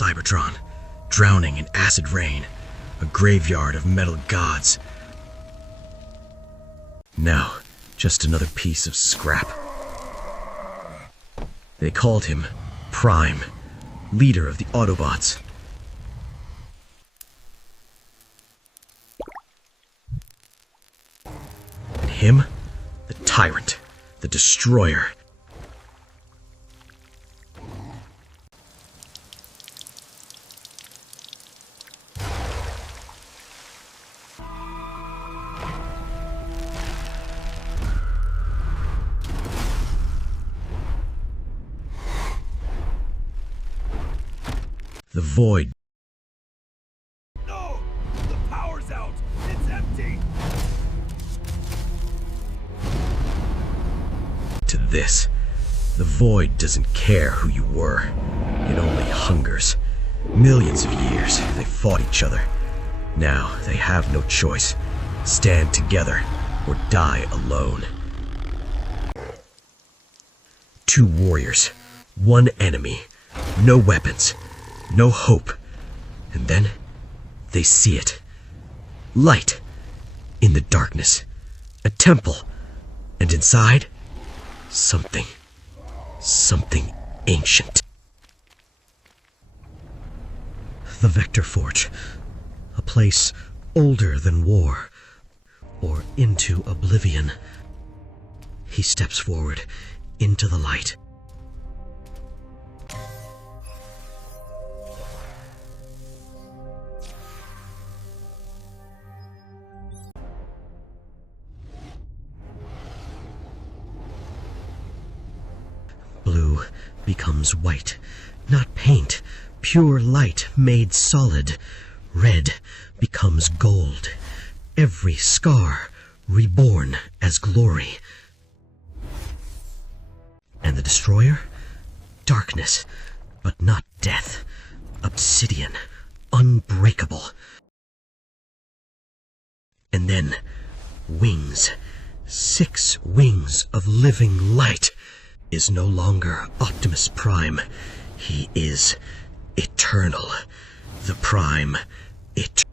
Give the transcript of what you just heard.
Cybertron, drowning in acid rain, a graveyard of metal gods. Now, just another piece of scrap. They called him Prime, leader of the Autobots. And him, the tyrant, the destroyer. The void. No! The power's out! It's empty! To this, the void doesn't care who you were. It only hungers. Millions of years they fought each other. Now they have no choice. Stand together or die alone. Two warriors, one enemy, no weapons. No hope. And then they see it. Light. In the darkness. A temple. And inside, something. Something ancient. The Vector Forge. A place older than war. Or into oblivion. He steps forward into the light. Blue becomes white, not paint, pure light made solid. Red becomes gold, every scar reborn as glory. And the destroyer? Darkness, but not death. Obsidian, unbreakable. And then, wings. 6 wings of living light. Is no longer Optimus Prime. He is eternal. The Prime, eternal.